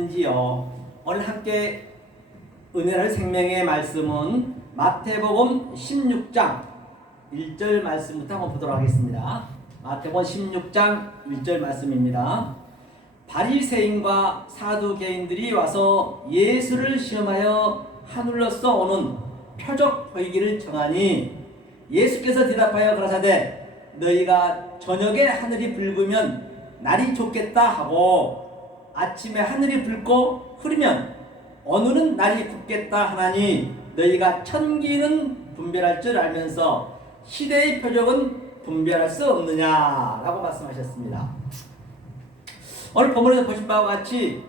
있는지요? 오늘 함께 은혜를 생명의 말씀은 마태복음 16장 1절 말씀부터 한번 보도록 하겠습니다. 마태복음 16장 1절 말씀입니다. 바리새인과 사두개인들이 와서 예수를 시험하여 하늘로서 오는 표적 보이기를 청하니 예수께서 대답하여 가라사대 너희가 저녁에 하늘이 붉으면 날이 좋겠다 하고 아침에 하늘이 붉고 흐리면 오늘은 날이 굽겠다 하나니 너희가 천기는 분별할 줄 알면서 시대의 표적은 분별할 수 없느냐라고 말씀하셨습니다. 오늘 본문에서 보신 바와 같이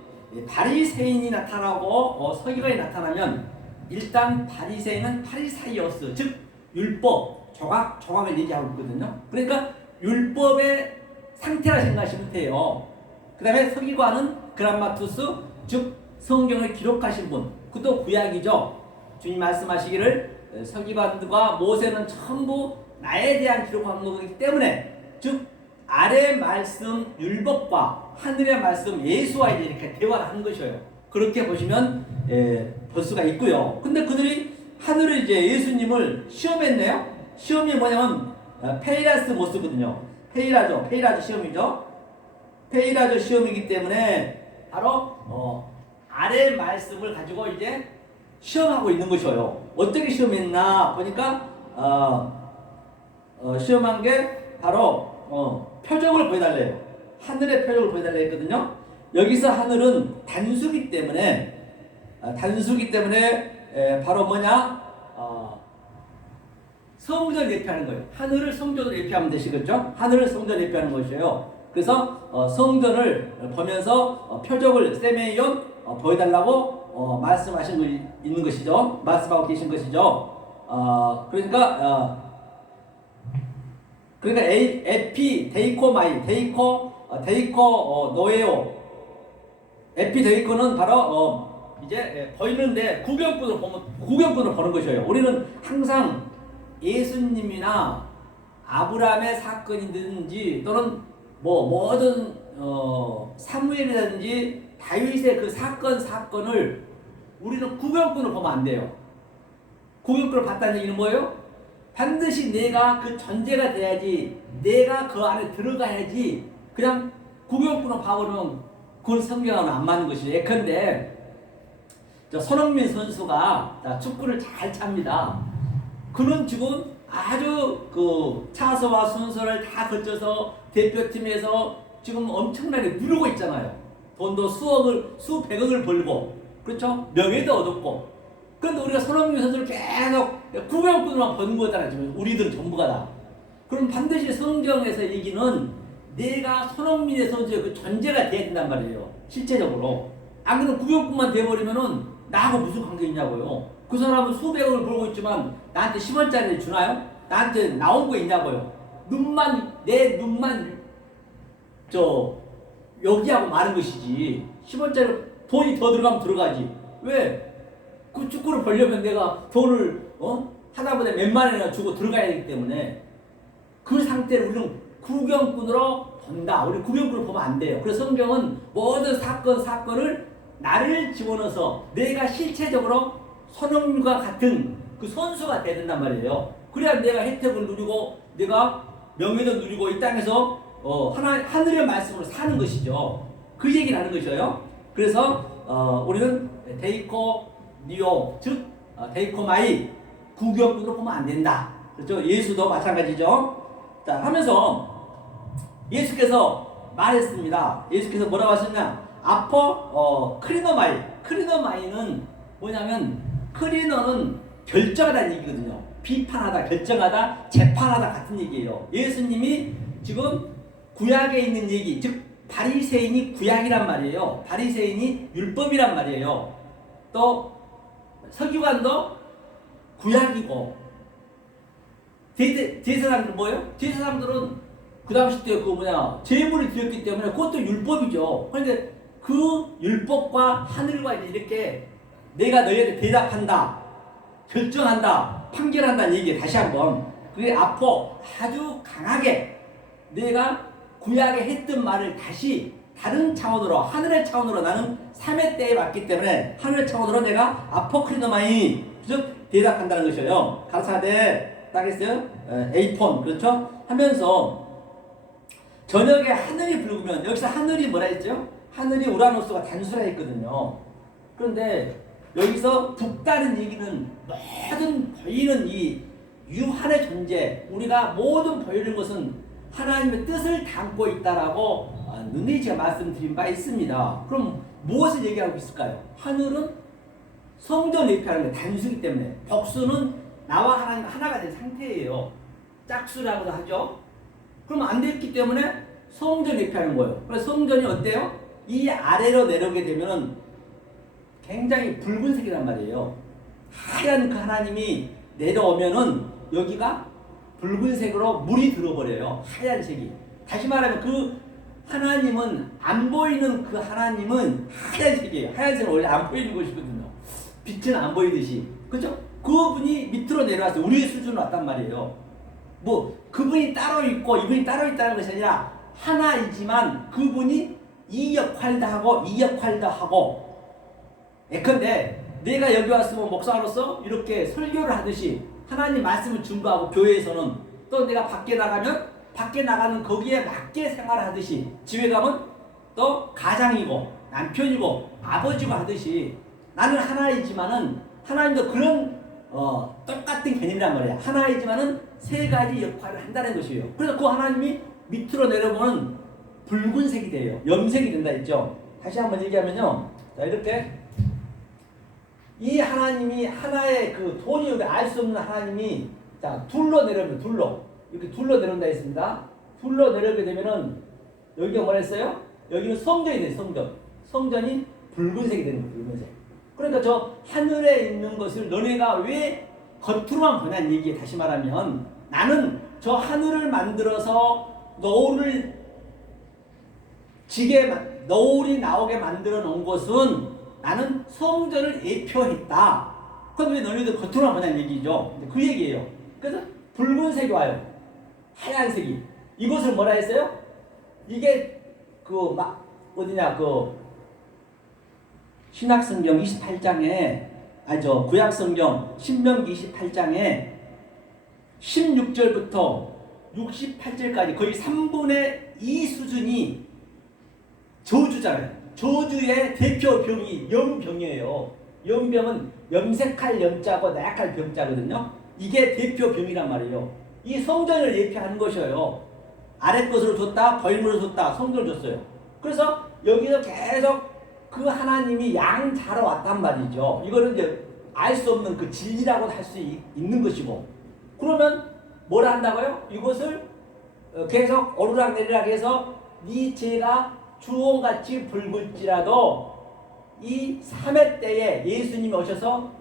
바리새인이 나타나고 서기관이 나타나면 일단 바리새인은 파리사이어스 즉 율법 조각을 얘기하고 있거든요. 그러니까 율법의 상태라 생각하시면 돼요. 그 다음에 서기관은 그람마투스 즉 성경을 기록하신 분, 그것도 구약이죠. 주님 말씀하시기를 서기관과 모세는 전부 나에 대한 기록한 거기 때문에 즉 아래 말씀 율법과 하늘의 말씀 예수와 이렇게 대화를 하는 것이에요. 그렇게 보시면 볼 수가 있고요. 근데 그들이 하늘을 이제 예수님을 시험했네요. 시험이 뭐냐면 페이라스 못 쓰거든요. 페이라조 시험이죠. 페이라조 시험이기 때문에 바로 아래 말씀을 가지고 이제 시험하고 있는 것이에요. 어떻게 시험했나 보니까 시험한 게 바로 표적을 보여달래요. 하늘의 표적을 보여달라 했거든요. 여기서 하늘은 단수기 때문에 바로 뭐냐 성전을 예표하는 거예요. 하늘을 성전으로 예표하면 되시겠죠? 하늘을 성전으로 예표하는 것이에요. 그래서 성전을 보면서 표적을 세메이온 보여달라고 말씀하신 거 있는 것이죠. 말씀하고 계신 것이죠. 그러니까 에피 데이코 마이 데이코 노에오 에피 데이코는 바로 이제 보이는데 구경꾼을 보는 것이에요. 우리는 항상 예수님이나 아브라함의 사건이든지 또는 모든 사무엘이라든지 다윗의 그 사건을 우리는 구경꾼을 보면 안 돼요. 구경꾼을 봤다는 얘기는 뭐예요? 반드시 내가 그 전제가 돼야지, 내가 그 안에 들어가야지. 그냥 구경꾼을 봐버리면 그건 성경하고는 안 맞는 것이죠. 예컨대 손흥민 선수가 축구를 잘 찹니다. 그는 지금 아주 그 차서와 순서를 다 거쳐서 대표팀에서 지금 엄청나게 누르고 있잖아요. 돈도 수백억을 벌고, 그렇죠? 명예도 얻었고. 그런데 우리가 손흥민 선수를 계속 구경꾼으로만 보는 거잖아요. 지금 우리들은 전부가 다. 그럼 반드시 성경에서 얘기는 내가 손흥민의 선수의 그 존재가 돼야 된단 말이에요. 실제적으로. 안 그러면 구경꾼만 돼버리면은 나하고 무슨 관계 있냐고요. 그 사람은 수백억을 벌고 있지만 나한테 10원짜리를 주나요? 나한테 나온 거 있냐고요. 내 눈만 여기하고 마는 것이지. 10원짜리 돈이 더 들어가면 들어가지. 왜? 그 축구를 벌려면 내가 돈을 하다보다 몇만 원이나 주고 들어가야 되기 때문에 그 상태를 우리는 구경꾼으로 본다. 우리 구경꾼을 보면 안 돼요. 그래서 성경은 모든 사건을 나를 집어넣어서 내가 실체적으로 손흥민과 같은 그 선수가 돼야 된단 말이에요. 그래야 내가 혜택을 누리고 내가 명예도 누리고 이 땅에서 하늘의 말씀으로 사는 것이죠. 그 얘기를 하는 것이에요. 그래서 우리는 데이코 니오 즉 데이코 마이 구경꾼으로 보면 안 된다. 그렇죠? 예수도 마찬가지죠. 자 하면서 예수께서 말했습니다. 예수께서 뭐라고 하셨냐? 크리노마이는 뭐냐면 크리노는 결정하다는 얘기거든요. 비판하다, 결정하다, 재판하다 같은 얘기예요. 예수님이 지금 구약에 있는 얘기, 즉 바리새인이 구약이란 말이에요. 바리새인이 율법이란 말이에요. 또 서기관도 구약이고 제사장들은 뭐예요? 제사장들은 그 당시 때 제물을 드렸기 때문에 그것도 율법이죠. 그런데 그 율법과 하늘과 이렇게 내가 너희한테 대답한다, 결정한다, 판결한다는 얘기 다시 한번 그게 아주 강하게 내가 구약에 했던 말을 다시 다른 차원으로 하늘의 차원으로 나는 3회 때에 왔기 때문에 하늘의 차원으로 내가 아포크리노마이 즉 대답한다는 것이에요. 가르쳐대 따겠어요? 에이폰 그렇죠? 하면서 저녁에 하늘이 붉으면 여기서 하늘이 뭐라 했죠? 하늘이 우라노스가 단수라 했거든요. 그런데 여기서 북다는 얘기는 모든 보이는 이 유한의 존재 우리가 모든 보이는 것은 하나님의 뜻을 담고 있다라고 능히 제가 말씀드린 바 있습니다. 그럼 무엇을 얘기하고 있을까요? 하늘은 성전을 얘기하는 거예요. 단수이기 때문에 복수는 나와 하나님 하나가 된 상태예요. 짝수라고도 하죠. 그럼 안 됐기 때문에 성전을 얘기하는 거예요. 그래서 성전이 어때요? 이 아래로 내려오게 되면은 굉장히 붉은색이란 말이에요. 하얀 그 하나님이 내려오면은 여기가 붉은색으로 물이 들어버려요. 하얀색이. 다시 말하면 그 하나님은 안 보이는 그 하나님은 하얀색이에요. 하얀색은 원래 안 보이는 것이거든요. 빛은 안 보이듯이. 그죠? 그분이 밑으로 내려와서 우리의 수준으로 왔단 말이에요. 뭐 그분이 따로 있고 이분이 따로 있다는 것이 아니라 하나이지만 그분이 이 역할도 하고 이 역할도 하고 예컨대 내가 여기 왔으면 목사로서 이렇게 설교를 하듯이 하나님 말씀을 증거하고 교회에서는 또 내가 밖에 나가면 밖에 나가는 거기에 맞게 생활하듯이 집에 가면 또 가장이고 남편이고 아버지고 하듯이 나는 하나이지만은 하나님도 그런 똑같은 개념이란 말이야. 하나이지만은 세 가지 역할을 한다는 것이에요. 그래서 그 하나님이 밑으로 내려보면 붉은색이 돼요. 염색이 된다 했죠. 다시 한번 얘기하면요. 자 이렇게 이 하나님이 하나의 그 돈이 알 수 없는 하나님이 자 둘로 내려옵니다. 둘로 이렇게 둘로 내려온다 했습니다. 둘로 내려오게 되면은 여기가 뭐라 했어요? 여기는 성전이 돼요. 성전. 성전이 붉은색이 되는 거예요. 붉은색. 그러니까 저 하늘에 있는 것을 너네가 왜 겉으로만 보냐는 얘기에 다시 말하면 나는 저 하늘을 만들어서 너울이 나오게 만들어 놓은 것은 나는 성전을 예표했다. 그럼 왜 너희들 겉으로만 보냐는 얘기죠. 그 얘기예요. 그래서 붉은색이 와요. 하얀색이. 이것을 뭐라 했어요? 이게 어디냐 신약성경 28장에 구약성경 신명기 28장에 16절부터 68절까지 거의 3분의 2 수준이 저주잖아요. 저주의 대표병이 염병이에요. 염병은 염색할 염자고 나약할 병자거든요. 이게 대표병이란 말이에요. 이 성전을 예표하는 것이에요. 아래 것으로 줬다, 벌물을 줬다, 성전을 줬어요. 그래서 여기서 계속 그 하나님이 양자로 왔단 말이죠. 이거는 이제 알 수 없는 그 진리라고 할 수 있는 것이고. 그러면 뭐라 한다고요? 이것을 계속 오르락내리락 해서 네 죄가 주홍같이 붉을지라도 이 3회 때에 예수님이 오셔서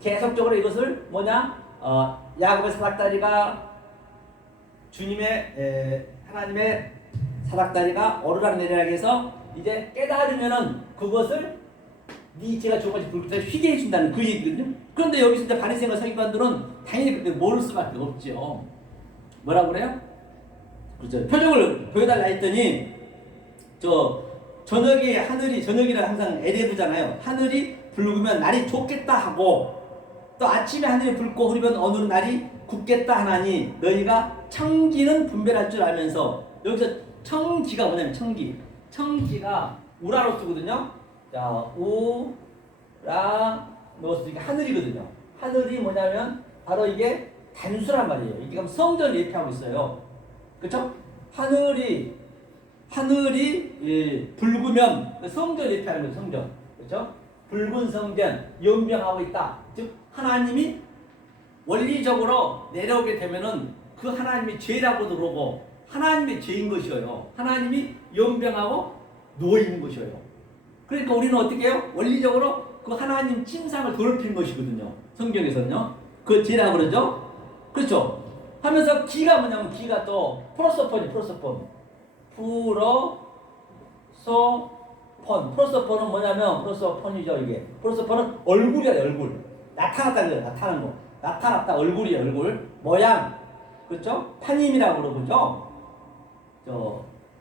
계속적으로 이것을 야곱의 사닥다리가 주님의 하나님의 사닥다리가 오르락내리락 해서 이제 깨달으면은 그것을 네 죄가 주홍같이 붉을 때 휘게 해준다는 그 얘기거든요. 그런데 여기서 이제 바리새인과 서기관들은 당연히 그때 모를 수밖에 없죠. 뭐라고 그래요? 그렇죠. 표적을 보여달라 했더니 저녁이라 항상 에레브잖아요. 하늘이 붉으면 날이 좋겠다 하고 또 아침에 하늘이 붉고 흐리면 어느 날이 굳겠다 하나니 너희가 청기는 분별할 줄 알면서 여기서 청기가 뭐냐면 청기가 우라노스거든요. 자 우라노스 이게 하늘이거든요. 하늘이 뭐냐면 바로 이게 단수란 말이에요. 이게 그럼 성전을 예표하고 있어요. 그렇죠? 하늘이 붉으면 성전 예표하는 거죠. 성전. 그렇죠? 붉은 성전 연병하고 있다. 즉 하나님이 원리적으로 내려오게 되면은 그 하나님이 죄라고도 그러고 하나님의 죄인 것이에요. 하나님이 연병하고 누워 있는 것이에요. 그러니까 우리는 어떻게 해요? 원리적으로 그 하나님 침상을 더럽힌 것이거든요. 성경에서는요. 그 죄라고 그러죠. 그렇죠? 하면서 기가 뭐냐면 기가 또 프로소폰이 프로소폰은 뭐냐면 프로소폰이죠. 이게 프로소폰은 얼굴이야. 얼굴 나타났다는 거예요. 나타난 거. 나타났다. 얼굴이야. 얼굴 모양. 그렇죠? 판임이라고 그러죠.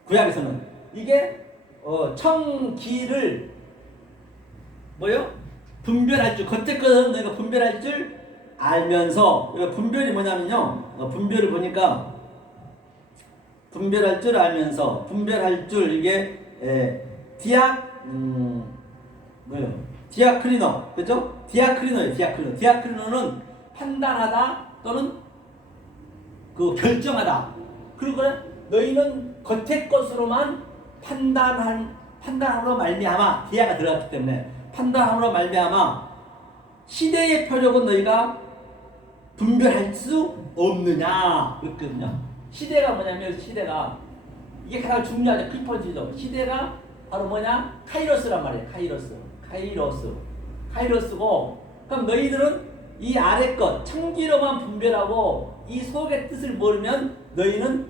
구약에서는 이게 청기를 뭐요? 분별할 줄, 겉에 것은 너희가 분별할 줄 알면서, 분별이 뭐냐면요, 분별을 보니까 분별할 줄 알면서, 분별할 줄, 이게 뭐요? 디아크리노, 그죠? 디아크리노예요. 디아크리노는 판단하다 또는 그 결정하다. 그리고 너희는 겉의 것으로만 판단함으로 말미암아, 디아가 들어갔기 때문에 판단함으로 말미암아 시대의 표적은 너희가 분별할 수 없느냐 그랬거든요. 시대가 뭐냐면, 시대가 이게 가장 중요하죠. 키포인트죠. 시대가 바로 뭐냐? 카이로스란 말이에요. 카이로스고, 그럼 너희들은 이 아래 것 청기로만 분별하고 이 속의 뜻을 모르면 너희는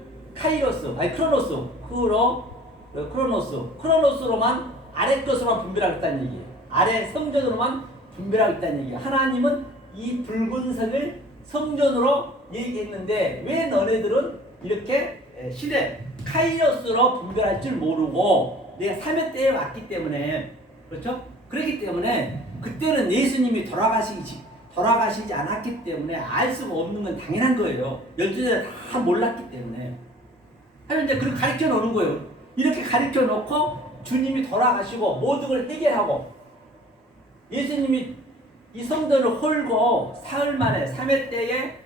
크로노스로만 아래 것으로만 분별하겠다는 얘기예요. 아래 성전으로만 분별하겠다는 얘기예요. 하나님은 이 붉은 색을 성전으로 얘기했는데 왜 너네들은 이렇게 시대 카이로스로 분별할 줄 모르고, 내가 3회 때에 왔기 때문에, 그렇죠? 그렇기 때문에 그때는 예수님이 돌아가시지 않았기 때문에 알 수가 없는 건 당연한 거예요. 12제자 다 몰랐기 때문에. 하여튼 이제 그렇게 가르쳐 놓는 거예요. 이렇게 가르쳐 놓고 주님이 돌아가시고 모든 걸 해결하고, 예수님이 이 성전을 홀고 사흘 만에 3회 때에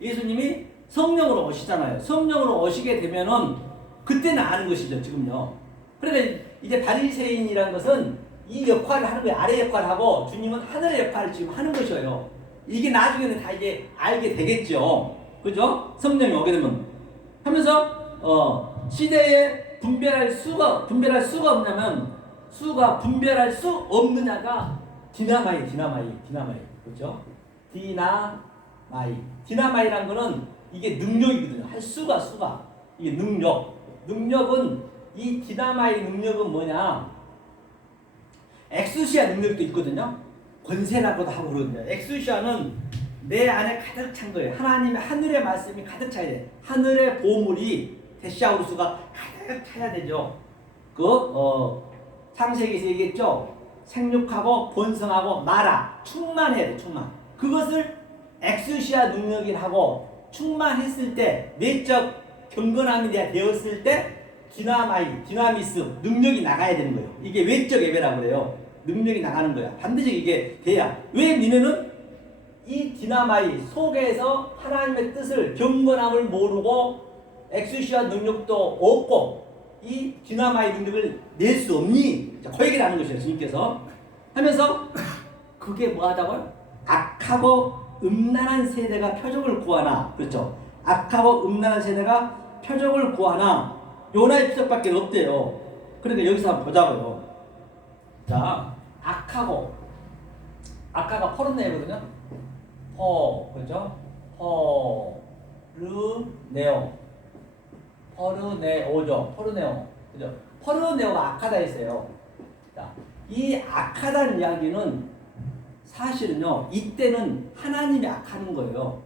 예수님이 성령으로 오시잖아요. 성령으로 오시게 되면은 그때는 아는 것이죠, 지금요. 그러니까 이제 바리새인이라는 것은 이 역할을 하는 거예요. 아래 역할을 하고 주님은 하늘의 역할을 지금 하는 것이에요. 이게 나중에는 다 이제 알게 되겠죠. 그죠? 성령이 오게 되면. 하면서 시대에 분별할 수가 없냐면, 분별할 수 없느냐가 디나마이. 그죠? 디나마이란 거는 이게 능력이거든요. 할 수가. 이게 능력은, 이 디나마이 능력은 뭐냐? 엑수시아 능력도 있거든요. 권세라고도 하고 그러거든요. 엑수시아는 내 안에 가득 찬 거예요. 하나님의 하늘의 말씀이 가득 차야 돼. 하늘의 보물이 데시아우루스가 가득 차야 되죠. 창세기에서 얘기했죠. 생육하고 번성하고 마라, 충만해야 돼. 충만. 그것을 엑수시아 능력이라고, 충만했을 때, 내적 경건함이 되었을 때 디나미스 능력이 나가야 되는 거예요. 이게 외적 예배라고 그래요. 능력이 나가는 거야. 반드시 이게 돼야. 왜 니네는 이 디나마이 속에서 하나님의 뜻을, 경건함을 모르고 엑수시아 능력도 없고 이 디나마이 능력을 낼 수 없니? 그 얘기를 하는 것이에요. 주님께서 하면서 그게 뭐하다고요? 악하고 음란한 세대가 표적을 구하나. 그렇죠? 악하고 음란한 세대가 표적을 구하나. 요나의 표적밖에 없대요. 그러니까 여기서 한번 보자고요. 자, 악하가 포르네오거든요. 그죠? 포르네오. 그죠? 포르네오가 악하다 했어요. 자, 이 악하다는 이야기는 사실은요, 이때는 하나님이 악하는 거예요.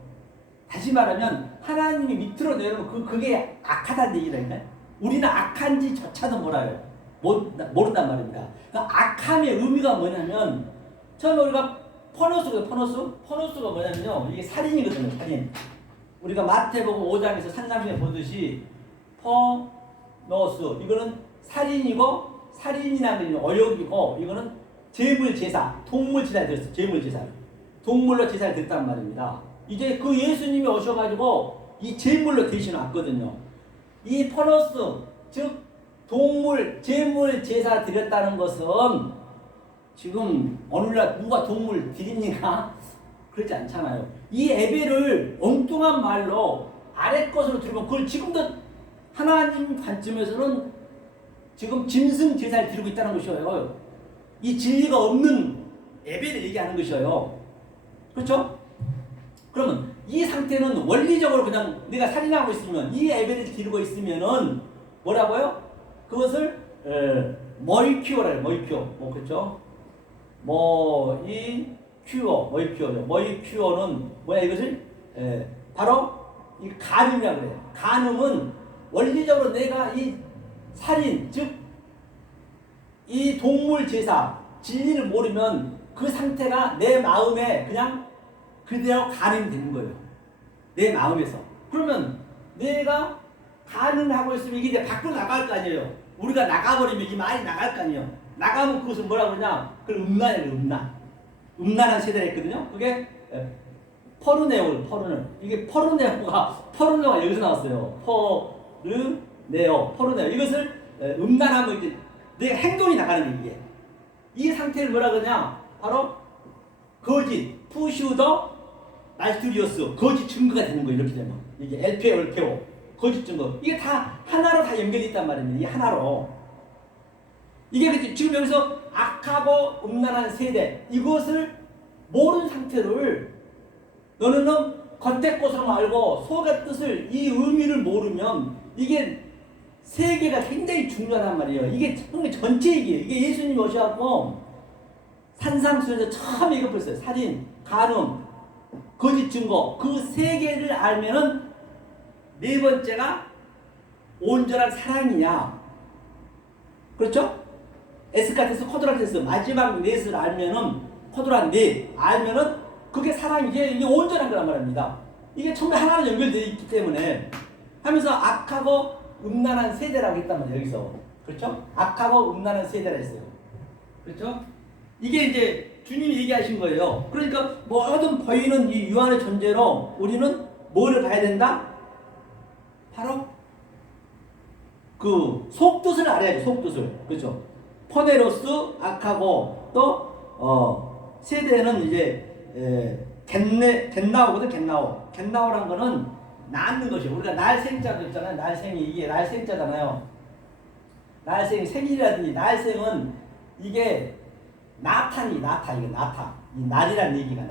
다시 말하면 하나님이 밑으로 내려오면 그게 악하다는 얘기라니까요. 우리는 악한지조차도 몰라요. 모른단 말입니다. 그러니까 악함의 의미가 뭐냐면, 처음에 우리가 포노스가 뭐냐면요, 이게 살인이거든요. 살인. 우리가 마태복음 5장에서 산상수에 보듯이 포노스, 이거는 살인이고, 살인이라는 게 어역이고, 이거는 제물제사, 동물제사를 드렸어요. 제물제사를. 동물로 제사를 드렸단 말입니다. 이제 그 예수님이 오셔가지고 이 제물로 대신 왔거든요. 이 포노스, 즉 제물 제사 드렸다는 것은 지금 오늘날 누가 동물 드립니까? 그렇지 않잖아요. 이 예배를 엉뚱한 말로 아래 것으로 드리면, 그걸 지금도 하나님 관점에서는 지금 짐승 제사를 드리고 있다는 것이에요. 이 진리가 없는 예배를 얘기하는 것이에요. 그렇죠? 그러면 이 상태는 원리적으로 그냥 내가 살인하고 있으면, 이 예배를 드리고 있으면은 뭐라고요? 그것을 머이큐어래요. 그렇죠? 머이큐어는 뭐야 이것을? 바로 이 간음이라고 그래요. 간음은 원리적으로 내가 이 살인, 즉 이 동물 제사 진리를 모르면 그 상태가 내 마음에 그냥 그대로 가늠되는 거예요. 내 마음에서. 그러면 내가 가늠하고 있으면 이게 이제 밖으로 나갈 거 아니에요. 우리가 나가버리면 이 말이 나갈 거 아니에요. 나가면 그것을 뭐라 그러냐? 그걸 음란이에요. 음란. 음란한 세대가 있거든요. 그게 포르네오. 이게 포르네오가 여기서 나왔어요. 포르네오. 이것을 음란하면 이제 내 행동이 나가는 얘기예요. 이 상태를 뭐라 그러냐? 바로 거짓, 푸슈더 말투리오스, 거짓 증거가 되는 거예요. 이렇게 되면 이게 LPO, 거짓 증거. 이게 다 하나로 다 연결이 있단 말입니다. 이 하나로. 이게 지금 여기서 악하고 음란한 세대, 이것을 모르는 상태를 너는 겉의 것으로만 알고 속의 뜻을, 이 의미를 모르면 이게 세계가 굉장히 중요하단 말이에요. 이게 전체 얘기예요. 이게 예수님이 오셔갖고 산상수에서 처음 읽어버렸어요. 살인, 간음, 거짓 증거, 그 세 개를 알면은 네 번째가 온전한 사랑이냐. 그렇죠? 에스카테스, 코드라테스, 마지막 넷을 알면은, 코드란 넷 알면은 그게 사랑이지, 이게 온전한 거란 말입니다. 이게 처음에 하나로 연결되어 있기 때문에 하면서 악하고 음란한 세대라고 했단 말이에요. 여기서. 그렇죠? 악하고 음란한 세대라 했어요. 그렇죠? 이게 이제 주님이 얘기하신 거예요. 그러니까 모든 보이는 이 유한의 존재로 우리는 뭐를 봐야 된다? 바로 그 속뜻을 알아야죠. 속뜻을. 그렇죠? 포네로스, 악하고 또 세대는 이제 겟나오거든. 겟나오란 거는 낳는 것이에요. 우리가 날생자도 있잖아요. 날생이, 이게 날생자잖아요. 생일이라든지 날생은 이게 나탄. 이 날이라는 얘기가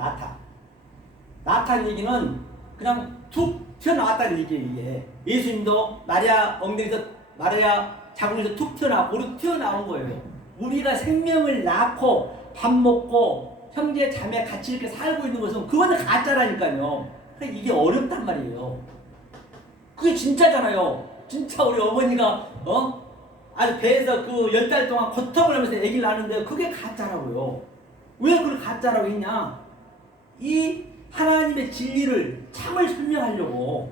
나탄 얘기는 그냥 툭 튀어나왔다는 얘기예요. 이게 예수님도 마리아 자궁에서 툭 튀어나온 거예요. 우리가 생명을 낳고 밥 먹고 형제 자매 같이 이렇게 살고 있는 것은 그거는 가짜라니까요. 그러니까 이게 어렵단 말이에요. 그게 진짜잖아요. 진짜 우리 어머니가 아주 배에서 그 10달 동안 고통을 하면서 아기를 낳는데 그게 가짜라고요. 왜 그걸 가짜라고 했냐? 이 하나님의 진리를 참을 설명하려고.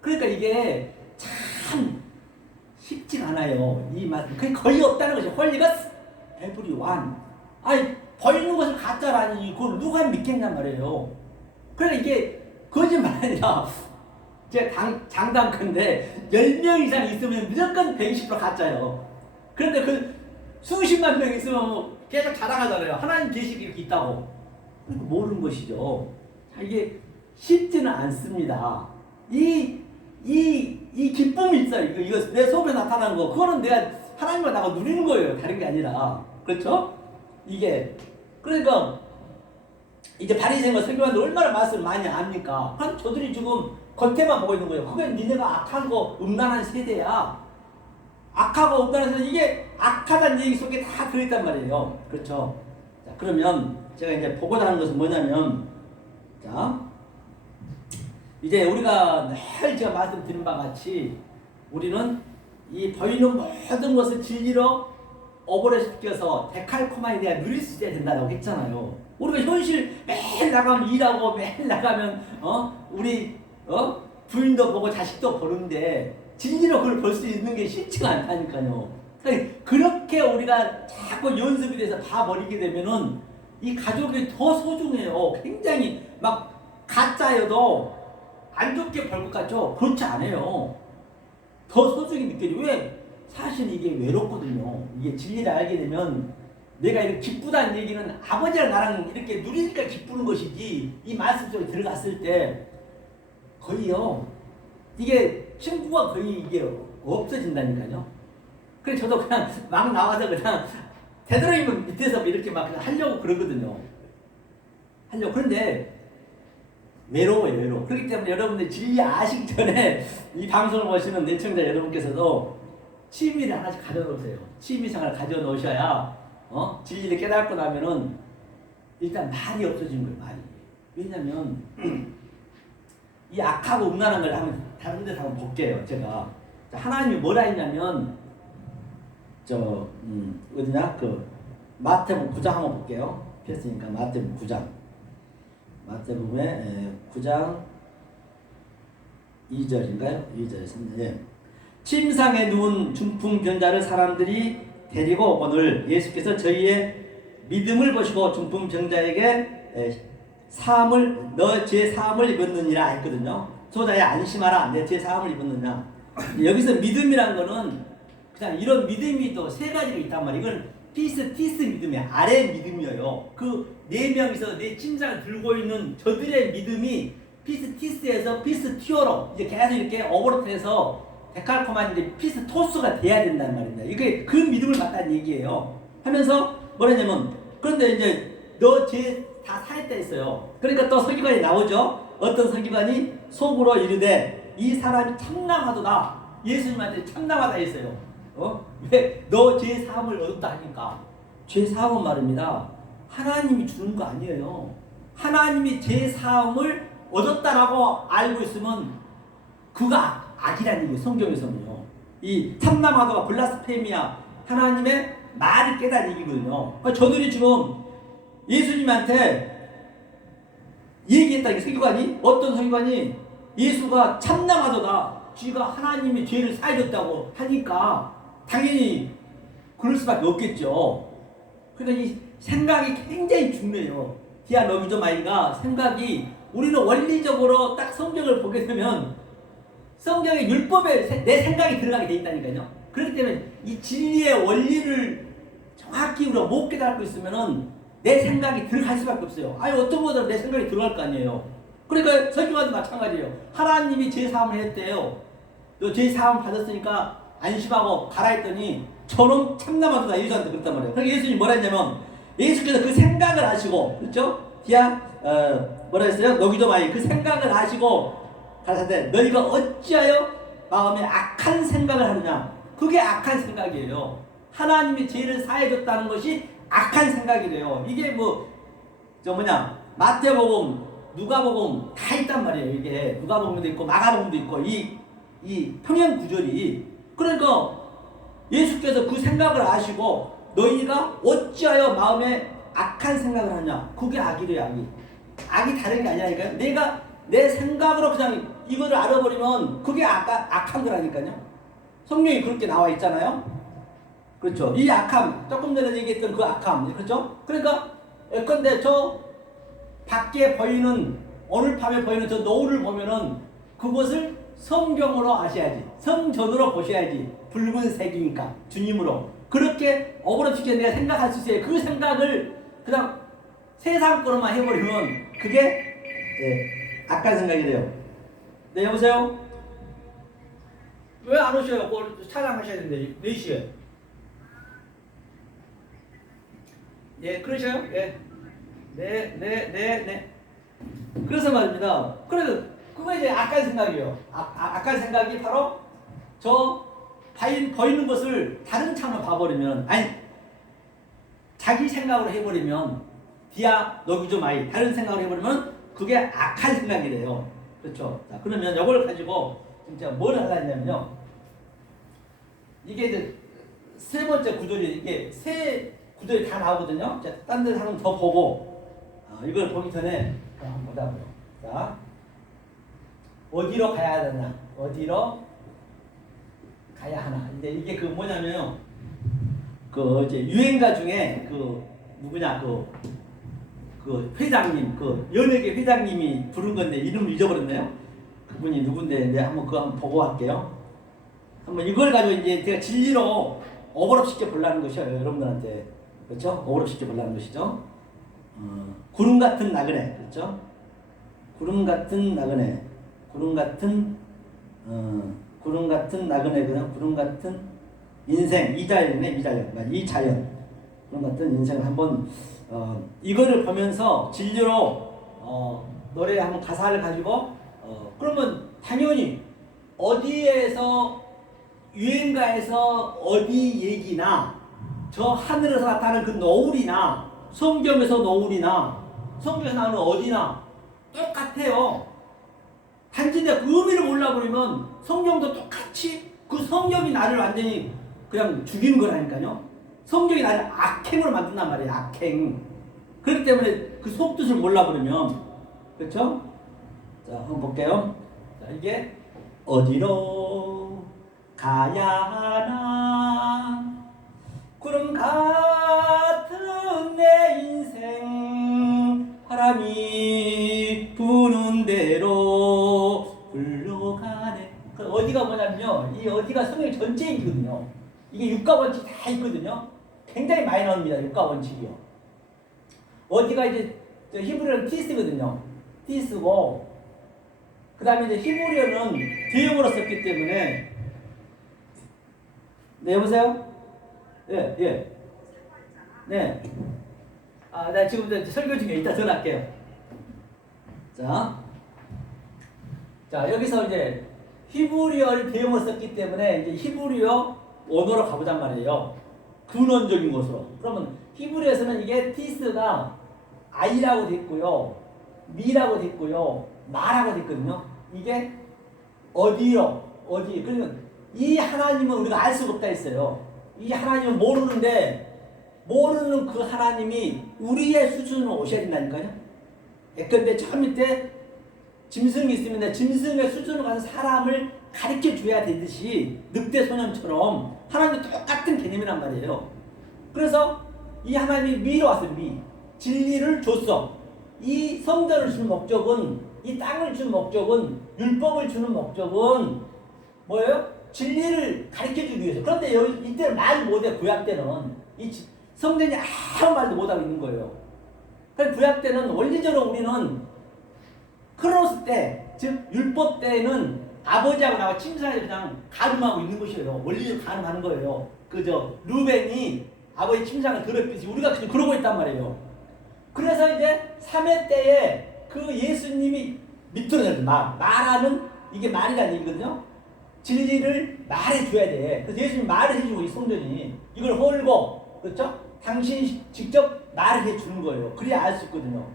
그러니까 이게 참 쉽지가 않아요. 이 말씀. 그게 거의 없다는 것이 홀리거스 에브리원. 아니 보이는 것을 가짜라니 그걸 누가 믿겠냔 말이에요. 그러니까 이게 거짓말 아니라 제가 장담컨대 10명 이상 있으면 무조건 120% 가짜예요. 그런데 그 수십만 명 있으면 계속 자랑하잖아요. 하나님 계시기 이렇게 있다고. 그러니까 모르는 것이죠. 이게 쉽지는 않습니다. 이 기쁨이 있어요. 이거 내 속에 나타나는 거. 그거는 내가 하나님과 나가 누리는 거예요. 다른 게 아니라. 그렇죠? 이게. 그러니까 이제 바리새인과 서기관들 얼마나 말씀을 많이 압니까? 그럼 저들이 지금 겉에만 보고 있는 거예요. 그게 니네가 악하고 음란한 세대야. 악하고 음란한 세대, 이게 악하다는 얘기 속에 다 들어있단 말이에요. 그렇죠? 자, 그러면 제가 이제 보고자 하는 것은 뭐냐면, 자, 이제 우리가 늘 제가 말씀드린 바와 같이 우리는 이 보이는 모든 것을 진리로 오버레시켜서 데칼코마니에 누릴 수 있어야 된다고 했잖아요. 우리가 현실 매일 나가면 일하고 매일 나가면 우리 부인도 보고 자식도 보는데 진리로 그걸 볼 수 있는 게 쉽지가 않다니까요. 그렇게 우리가 자꾸 연습이 돼서 봐버리게 되면은 이 가족이 더 소중해요. 굉장히 막 가짜여도 안 좋게 볼 것 같죠? 그렇지 않아요. 더 소중히 느껴져. 왜? 사실 이게 외롭거든요. 이게 진리를 알게 되면 내가 이렇게 기쁘다는 얘기는 아버지랑 나랑 이렇게 누리니까 기쁘는 것이지, 이 말씀 속에 들어갔을 때 거의요, 이게 친구가 거의 이게 없어진다니까요. 그래서 저도 그냥 막 나와서 그냥 되도록이면 밑에서 이렇게 막 그냥 하려고 그러거든요. 그런데 외로워요. 그렇기 때문에 여러분들 진리 아시기 전에 이 방송을 보시는 내청자 여러분께서도 취미를 하나씩 가져놓으세요. 취미생활을 가져놓으셔야 진리를 깨닫고 나면은 일단 말이 없어지는 거예요. 말이. 왜냐면 이 악하고 음란한 걸 한번 다른 데서 한번 볼게요. 제가 하나님이 뭐라 했냐면 어디냐 그 마태복음 9장 한번 볼게요. 피했으니까 마태복음 9장. 마태복음의 9장 2절인가요? 2절 3절. 예. 침상에 누운 중풍병자를 사람들이 데리고 오거늘 예수께서 저희의 믿음을 보시고 중풍병자에게 너 제 사함을 입었느니라 했거든요. 소자야 안심하라 내 제 사함을 입었느냐. 여기서 믿음이란 거는 그냥 이런 믿음이 또 세 가지가 있단 말이에요. 이건 피스티스 믿음이야. 아래 믿음이에요. 그 네 명이서 내 침상을 들고 있는 저들의 믿음이 피스티스에서 피스티어로 이제 계속 이렇게 오버로트해서 데칼코만 이제 피스토스가 돼야 된다는 말입니다. 이게 그 믿음을 갖다는 얘기예요. 하면서 뭐라냐면 그런데 이제 너 제 다 사했다 했어요. 그러니까 또 서기관이 나오죠. 어떤 서기관이 속으로 이르되 이 사람이 참남하도다. 예수님한테 참남하다 했어요. 왜 너 죄 사함을 얻었다 하니까 죄 사함은 말입니다. 하나님이 주는 거 아니에요. 하나님이 죄 사함을 얻었다라고 알고 있으면 그가 악이라는 얘기예요. 성경에서는요. 이 참남하도가 블라스페미아 하나님의 말을 깨달은 얘기거든요. 그러니까 저들이 지금 예수님한테 얘기했다. 서기관이 어떤 서기관이 예수가 참남하도다. 쥐가 하나님이 죄를 사해줬다고 하니까 당연히 그럴 수밖에 없겠죠. 그러니까 이 생각이 굉장히 중요해요. 디아노미조마이가 생각이 우리는 원리적으로 딱 성경을 보게 되면 성경의 율법에 내 생각이 들어가게 돼 있다니까요. 그렇기 때문에 이 진리의 원리를 정확히 우리가 못 깨닫고 있으면은 내 생각이 들어갈 수밖에 없어요. 아니 어떤 거든 내 생각이 들어갈 거 아니에요. 그러니까 설교와도 마찬가지예요. 하나님이 죄 사함을 했대요. 너 죄 사함을 받았으니까 안심하고 가라 했더니 저놈 참남하도다 예수한테 그랬단 말이에요. 그러니까 예수님이 뭐라 했냐면 예수께서 그 생각을 아시고 그렇죠? 뭐라 했어요? 너기도 많이 그 생각을 아시고 가라사대 너희가 어찌하여 마음에 악한 생각을 하느냐. 그게 악한 생각이에요. 하나님이 죄를 사해줬다는 것이 악한 생각이래요. 이게 마태복음, 누가복음 다 있단 말이에요. 이게 누가복음도 있고 마가복음도 있고 이 평행 구절이. 그러니까 예수께서 그 생각을 아시고 너희가 어찌하여 마음에 악한 생각을 하냐. 그게 악이래요. 악이 다른 게 아니라니까요. 내가 내 생각으로 그냥 이거를 알아버리면 그게 악한 거라니까요. 성경이 그렇게 나와 있잖아요. 그렇죠. 이 악함, 조금 전에 얘기했던 그 악함, 그렇죠? 그러니까 예컨대 저 밖에 보이는 오늘 밤에 보이는 저 노을을 보면은 그것을 성경으로 아셔야지, 성전으로 보셔야지. 붉은색이니까 주님으로 그렇게 어그로시켜 내가 생각할 수 있어요. 그 생각을 그냥 세상 거로만 해버리면 그게 악한 생각이 돼요. 네, 여보세요? 왜 안 오셔요? 촬영하셔야 되는데 4시에. 예, 그러셔요? 예. 네. 그래서 말입니다. 그래서 그거 이제 악한 생각이에요. 악한 생각이 바로 저 보이는 것을 다른 차원으로 봐버리면, 아니 자기 생각으로 해버리면 디아노기조마이 다른 생각으로 해버리면 그게 악한 생각이래요. 그렇죠? 자, 그러면 이걸 가지고 진짜 뭘 하려냐면요. 이게 이제 세 번째 구절이 이게 세 구절이 다 나오거든요. 자, 딴 데서 한번 더 보고 이걸 보기 전에 한번 보자고요. 자, 어디로 가야 하느냐? 어디로 가야 하나? 근데 이게 그 뭐냐면요. 그 이제 유행가 중에 그 누구냐 그 회장님 그 연예계 회장님이 부른 건데 이름을 잊어버렸네요. 그분이 누군데 한번 그거 한번 보고 할게요. 한번 이걸 가지고 이제 제가 진리로 오버랩시켜 보려는 것이에요, 여러분들한테. 그렇죠? 오버랩시켜 보려는 것이죠. 구름 같은 나그네, 그렇죠? 구름 같은 나그네, 구름 같은 나그네, 그냥 구름 같은 인생, 이자연이네, 이자연. 구름 같은 인생을 한번 이거를 보면서 진리로 노래 한번 가사를 가지고 그러면 당연히 어디에서 유행가에서 어디 얘기나 저 하늘에서 나타나는 그 노을이나 성경에서 노을이나 성경에서 나오는 어디나 똑같아요. 단지 내가 그 의미를 몰라버리면 성경도 똑같이 그 성경이 나를 완전히 그냥 죽이는 거라니까요. 성경이 나를 악행으로 만든단 말이에요. 악행. 그렇기 때문에 그 속뜻을 몰라 버리면, 그렇죠? 자, 한번 볼게요. 자, 이게 어디로 가야 하나? 구름 같은 내 인생, 바람이 부는 대로 흘러가네. 그 어디가 뭐냐면요, 이 어디가 성경 전체 얘기거든요. 이게 육가 원칙 다 있거든요. 굉장히 많이 나옵니다. 육가 원칙이요. 어디가 이제 히브리어는 티스거든요. 티스고, 그 다음에 이제 히브리어는 대형으로 썼기 때문에, 네, 여보세요? 예, 예. 네. 아, 나 지금 설교 중에 이따 전화할게요. 자, 여기서 이제 히브리어를 대용어로 썼기 때문에 이제 히브리어 언어로 가보잔 말이에요. 근원적인 것으로. 그러면 히브리어에서는 이게 티스가 아이라고 돼 있고요, 미라고 돼 있고요, 마라고 돼 있거든요. 이게 어디요? 어디? 그러면 이 하나님은 우리가 알 수가 없다 했어요. 이 하나님은 모르는 그 하나님이 우리의 수준으로 오셔야 된다니까요. 예컨대 저 밑에 짐승이 있으면 짐승의 수준으로 가서 사람을 가르쳐 줘야 되듯이 늑대 소년처럼 하나님이 똑같은 개념이란 말이에요. 그래서 이 하나님이 미로 왔어요. 미. 진리를 줬어. 이 성전을 주는 목적은, 이 땅을 주는 목적은, 율법을 주는 목적은 뭐예요? 진리를 가르쳐주기 위해서. 그런데 여기 이때는 말 못해. 구약 때는 이 성전이 아무 말도 못하고 있는 거예요. 그래서 구약 때는 원리적으로 우리는 크로스 때, 즉 율법 때는 아버지하고 나와 친사를 그냥 가늠하고 있는 것이에요. 원리적으로 가늠하는 거예요. 그저 루벤이 아버지 침상을 더럽히지 우리가 그냥 그러고 있단 말이에요. 그래서 이제 3회 때에 그 예수님이 밑으로 내려 말하는, 이게 말이라는 얘기거든요. 진리를 말해줘야 돼. 그래서 예수님이 말을 해주고 이 성전이 이걸 헐고, 그렇죠? 당신이 직접 말을 해주는 거예요. 그래야 알 수 있거든요.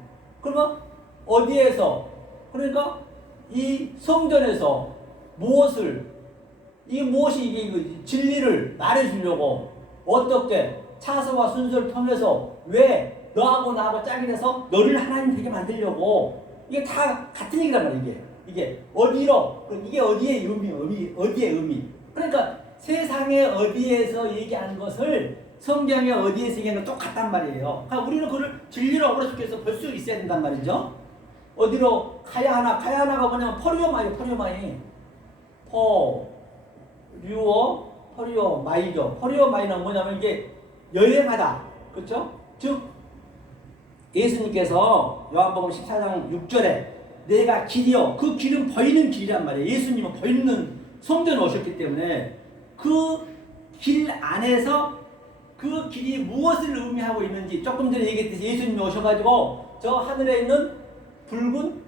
그러면 어디에서, 그러니까 이 성전에서 무엇이 이게 진리를 말해주려고 어떻게 차서와 순서를 통해서 왜 너하고 나하고 짝이 돼서 너를 하나님 되게 만들려고, 이게 다 같은 얘기란 말이에요. 이게 어디로, 이게 어디의 어디의 의미. 그러니까 세상에 어디에서 얘기하는 것을 성경에 어디에서 얘기하는 건 똑같단 말이에요. 그러니까 우리는 그걸 진리로 어그러져서 볼 수 있어야 된단 말이죠. 어디로 가야 하나? 가야 하나가 뭐냐면 퍼리오마이. 퍼리오마이죠. 퍼리오마이는 뭐냐면 이게 여행하다. 그렇죠? 즉 예수님께서 요한복음 14장 6절에 내가 길이요. 그 길은 보이는 길이란 말이에요. 예수님은 보이는 성전에 오셨기 때문에 그 길 안에서 그 길이 무엇을 의미하고 있는지, 조금 전에 얘기했듯이 예수님이 오셔가지고 저 하늘에 있는 붉은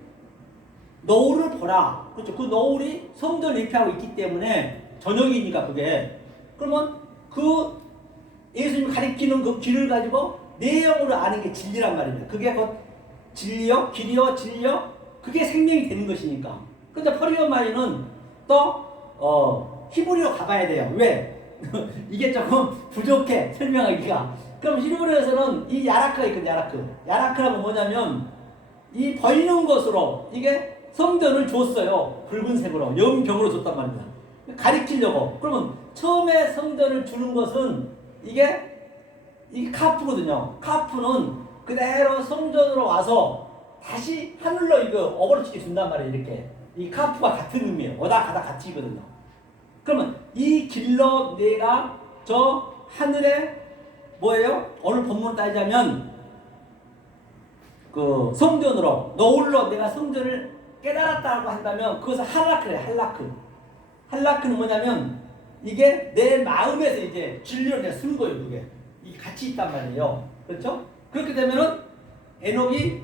노을을 보라. 그렇죠? 그 노을이 성전을 의미하고 있기 때문에 저녁이니까 그게. 그러면 그 예수님이 가리키는 그 길을 가지고 내용으로 아는 게 진리란 말입니다. 그게 곧 진리요, 길이요, 진리요. 그게 생명이 되는 것이니까. 근데 퍼리오마이는 또 히브리어 가봐야 돼요. 왜? 이게 조금 부족해, 설명하기가. 그럼 히브리어에서는 이 야라크가 있거든요. 야라크라고 뭐냐면 이 보이는 것으로 이게 성전을 줬어요. 붉은색으로 영병으로 줬단 말입니다. 가리키려고. 그러면 처음에 성전을 주는 것은 이게 카프거든요. 카프는 그대로 성전으로 와서 다시 하늘로 이거 어그러지게 준단 말이에요. 이렇게 이 카프가 같은 의미예요. 오다 가다 같이 거든요. 그러면 이 길로 내가 저 하늘에 뭐예요? 오늘 본문을 따지자면 그 성전으로 노을로 내가 성전을 깨달았다고 한다면 그것은 할라크래요. 할라크는 뭐냐면 이게 내 마음에서 이제 진리로 내가 쓴 거예요. 그게 이게 같이 있단 말이에요. 그렇죠? 그렇게 되면은 에녹이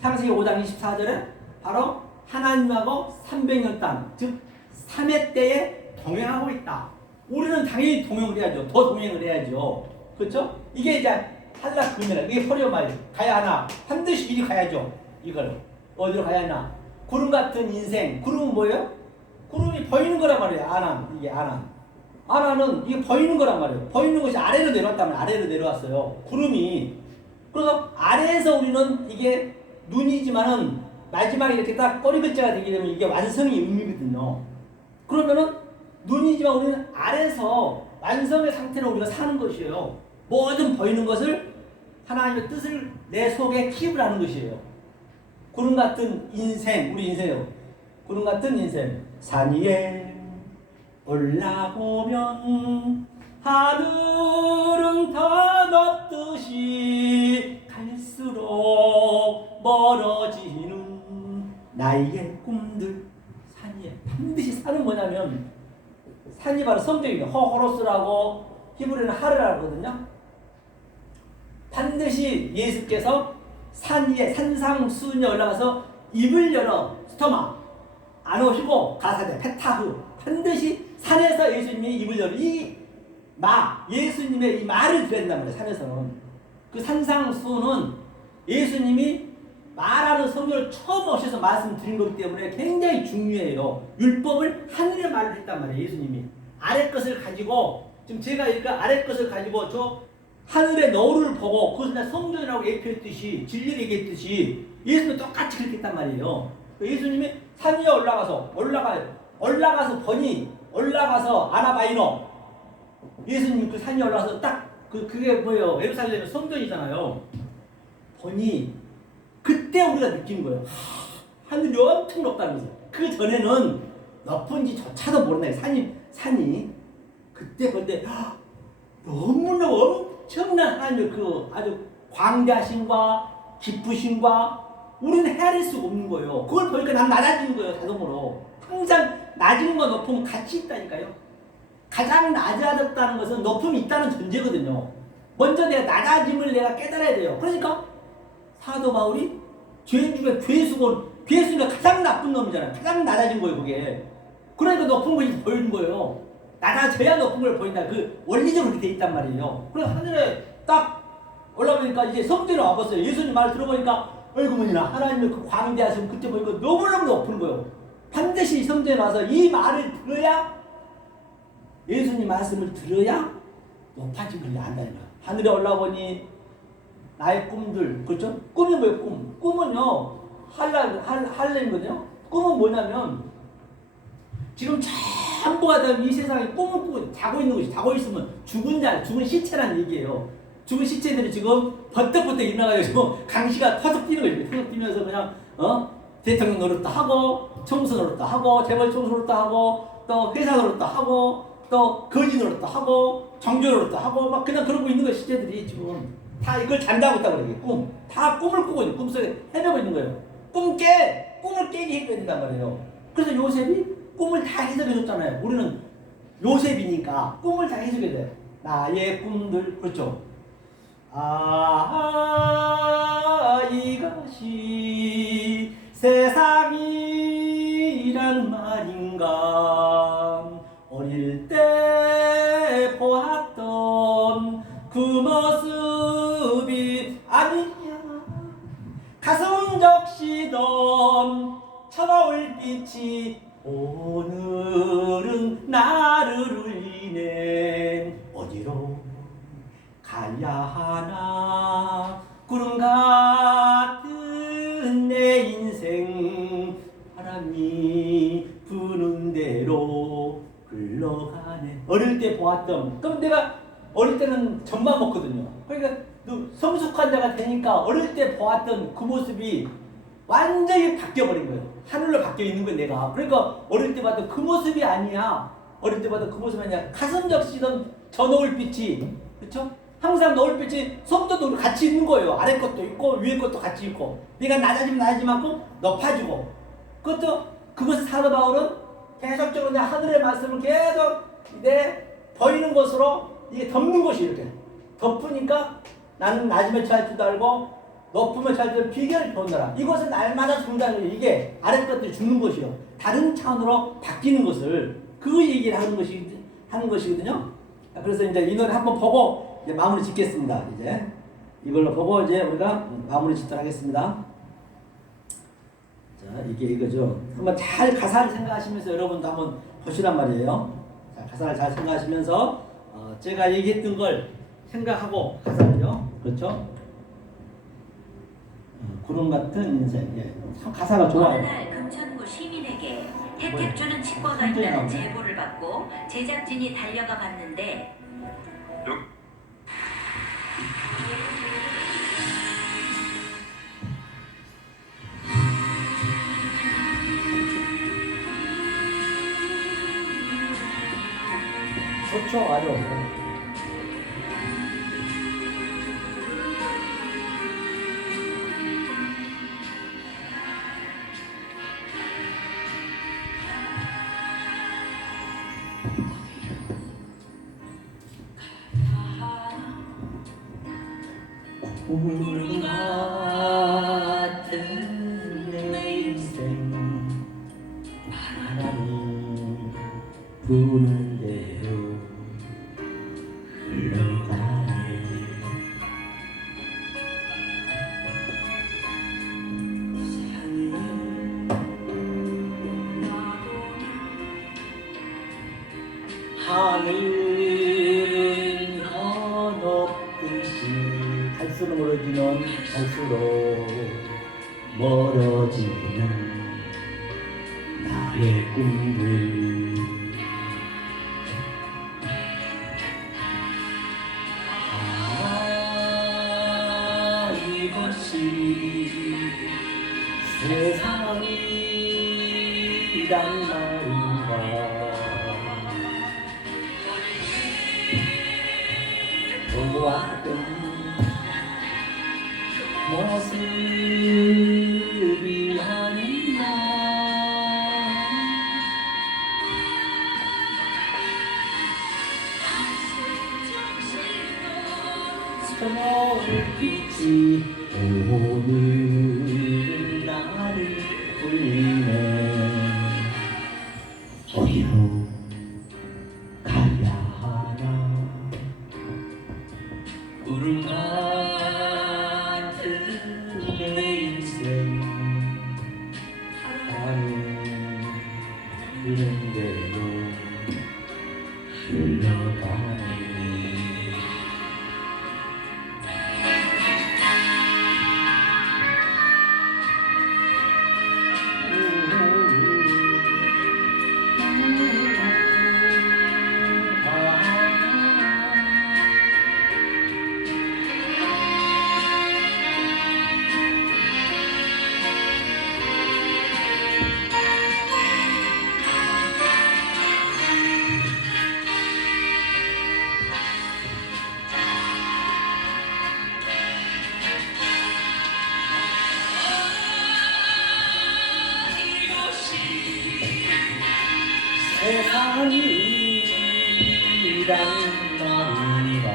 창세기 5장 24절에 바로 하나님하고 300년 땅, 즉 3회 때에 동행하고 있다. 우리는 당연히 동행을 해야죠. 더 동행을 해야죠. 그렇죠? 이게 이제 할라크입니다. 이게 퍼리오마이. 가야 하나? 반드시 이리 가야죠. 이걸 어디로 가야 하나? 구름 같은 인생. 구름은 뭐예요? 구름이 보이는 거란 말이에요. 아난. 이게 아난. 아라는 이게 보이는 거란 말이에요. 보이는 것이 아래로 내려왔다면 아래로 내려왔어요. 구름이. 그래서 아래에서 우리는 이게 눈이지만은 마지막에 이렇게 딱 꼬리글자가 되게 되면 이게 완성의 의미거든요. 그러면은 눈이지만 우리는 아래에서 완성의 상태로 우리가 사는 것이에요. 모든 보이는 것을 하나님의 뜻을 내 속에 킵을 하는 것이에요. 구름 같은 인생, 우리 인생이요. 구름 같은 인생. 산 위에 올라보면 하늘은 더 높듯이 갈수록 멀어지는 나의 꿈들. 산 위에 반드시 산은 뭐냐면 산이 바로 성경입니다. 호로스라고 히브리는 하르라고 하거든요. 반드시 예수께서 산 위에 산상수훈에 올라가서 입을 열어 스토마 아노히고 가사대 페타흐 반드시 산에서 예수님이 입을 열어 이 예수님의 이 말을 들어야 된단 말이에요. 산에서는 그 산상수훈은 예수님이 말하는 성경을 처음 오셔서 말씀드린 거기 때문에 굉장히 중요해요. 율법을 하늘의 말로 했단 말이에요. 예수님이 아래 것을 가지고 지금 제가 그러니까 아래 것을 가지고 저 하늘의 너울을 보고 그것을 성전이라고 얘기했듯이 진리를 얘기했듯이 예수님은 똑같이 그렇게 했단 말이에요. 예수님이 산 위에 올라가서 보니 올라가서 아나바이노 예수님이 그 산 위에 올라가서 딱 그게 뭐예요? 예루살렘의 성전이잖아요. 보니 그때 우리가 느낀 거예요. 하늘이 엄청 높다는 거죠. 그 전에는 높은지조차도 모르나요? 산이 그때 볼 때 너무나 엄청난 하나님의 그 아주 광대하심과 기쁘심과 우리는 헤아릴 수가 없는 거예요. 그걸 보니까 난 낮아지는 거예요. 자동으로. 항상 낮은 거 높으면 같이 있다니까요. 가장 낮아졌다는 것은 높음이 있다는 전제거든요. 먼저 내가 낮아짐을 내가 깨달아야 돼요. 그러니까 사도 바울이 죄인 중에 괴수가 가장 나쁜 놈이잖아요. 가장 낮아진 거예요. 그게. 그러니까 높은 것이 보이는 거예요. 낮아져야 높은 걸 보인다. 그 원리적으로 그렇게 돼 있단 말이에요. 그래서 하늘에 딱 올라보니까 이제 성전에 와봤어요. 예수님 말 들어보니까 어이구 뭐니나 하나님의 그 광대하심 그때 보니까 너무너무 높은 거예요. 반드시 성전에 와서 이 말을 들어야 예수님 말씀을 들어야 높아진 걸 안다는 거예요. 하늘에 올라보니 나의 꿈들 그렇죠? 꿈이 뭐예요? 꿈은요 할렘이거든요. 꿈은 뭐냐면 지금 전부가 다 이 세상에 꿈을 꾸고 자고 있는 것이 자고 있으면 죽은 시체라는 얘기예요. 죽은 시체들이 지금 버떡버떡 일어나가지고 강시가 터석 뛰는 거죠. 터석 뛰면서 그냥 대통령 노릇도 하고 청소 노릇도 하고 재벌 청소 노릇도 하고 또 회사 노릇도 하고 또 거지 노릇도 하고 정조 노릇도 하고 막 그냥 그러고 있는 거예요. 시체들이 지금 다 이걸 잔다고 있다고 그래요. 다 꿈을 꾸고 있는 꿈속에 헤매고 있는 거예요. 꿈을 깨게 해줘야 된단 말이에요. 그래서 요셉이 꿈을 다 해석해 줬잖아요. 우리는 요셉이니까 꿈을 다 해석해야 돼요. 나의 꿈들 그렇죠. 이것이 세상이란 말인가. 어릴 때 보았던 그 모습이 아니냐. 가슴 적시던 차가울 빛이 오늘은 나를 울리네. 어디로 가야 하나. 구름 같은 내 인생 바람이 부는 대로 흘러가네. 어릴 때 보았던. 그럼 내가 어릴 때는 젖만 먹거든요. 그러니까 성숙한 자가 되니까 어릴 때 보았던 그 모습이 완전히 바뀌어버린 거예요. 하늘로 바뀌어 있는 거예요, 내가. 그러니까 어릴 때 봤던 그 모습이 아니야. 어릴 때 봤던 그 모습이 아니야. 가슴 적시던 저 노을빛이, 그렇죠? 항상 노을빛이 성전도 같이 있는 거예요. 아래 것도 있고 위에 것도 같이 있고. 네가 낮아지면 낮아지만큼 높아지고. 그것을 사도 바울은 계속적으로 하늘의 말씀을 계속 보이는 것으로 이게 덮는 것이 이렇게 덮으니까 나는 낮으면 잘 줄도 알고 높으면 잘 줄도 비결을 배운다라. 이것은 날마다 죽는다는 거예요. 이게 아래 것들이 죽는 것이요. 다른 차원으로 바뀌는 것을 그 얘기를 하는 것이거든요. 그래서 이제 이 노래 한번 보고 이제 마무리 짓겠습니다. 이제 이걸로 보고 이제 우리가 마무리 짓도록 하겠습니다. 자, 이게 이거죠. 한번 잘 가사를 생각하시면서 여러분도 한번 보시란 말이에요. 자, 가사를 잘 생각하시면서 제가 얘기했던 걸 생각하고 가사를요. 그렇죠? 구름 같은 인생. 예. 참 가사가 좋아요. 어느 날 금천구 시민에게 혜택 주는 치과가 있다는 제보를 받고 제작진이 달려가 봤는데 좋죠, 아주. 구름 같은 내 인생 바람이 부는 대로 흘러가네. 하늘은 한없듯이 갈수록 멀어지는 갈수록 멀어지는 나의 꿈들. 이것이 세상이란 말인가. 보았던 모습이 아닌가. 저 빛이 오늘 나를 불리네. 어디로 가야 하나. 구름 같은 내 인생 가는 대로 흘러가네. 세상이란 말인가.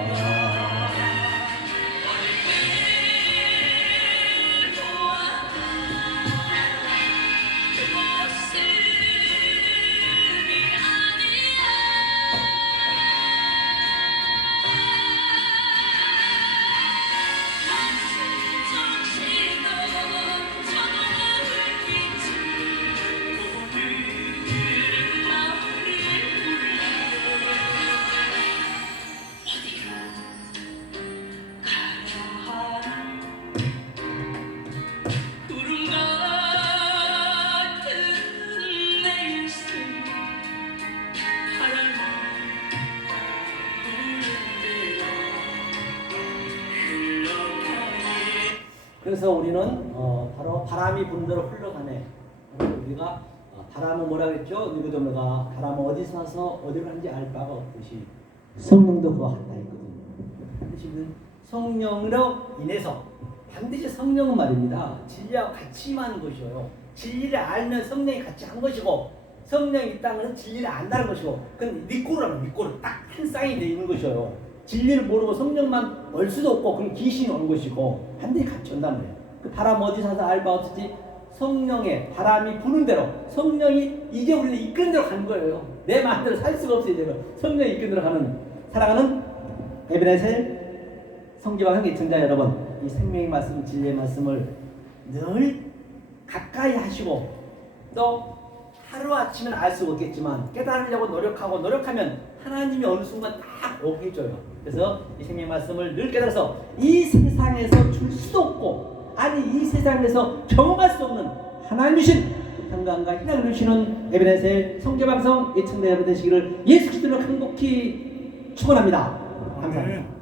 그래서 우리는 바로 바람이 부는 대로 흘러가네. 우리가 바람은 뭐라 그랬죠? 니고데모가 바람은 어디서 와서 어디로 가는지 알 바가 없듯이 성령도 그와 같다 했거든요. 반드시 성령으로 인해서 반드시 성령은 말입니다. 진리와 같이 임하는 것이에요. 진리를 알면 성령이 같이 한 것이고 성령이 있다는 것은 진리를 안다는 것이고 그건 니꼬르라면 니꼬르 딱 한 쌍이 되어 있는 것이에요. 진리를 모르고 성령만 올 수도 없고 그건 귀신이 오는 것이고 반드시 같이 온다는 거예요. 그 바람 어디서 와서 알 바 없을지 성령의 바람이 부는 대로 성령이 이제 우리를 이끄는 대로 가는 거예요. 내 마음대로 살 수가 없어요. 이제 성령이 이끄는 대로 가는 사랑하는 에베네셀 성지와 형제 청자 여러분, 이 생명의 말씀, 진리의 말씀을 늘 가까이 하시고 또 하루아침은 알 수 없겠지만 깨달으려고 노력하면 하나님이 어느 순간 딱 오게 해줘요. 그래서 이 생명 말씀을 늘 깨달아서 이 세상에서 줄 수도 없고 아니 이 세상에서 경험할 수 없는 하나님 주신 평강과 희망을 주시는 에베네셀 성교방송 예청자 여러분 되시기를 예수 그리스도로 간곡히 축원합니다. 감사합니다.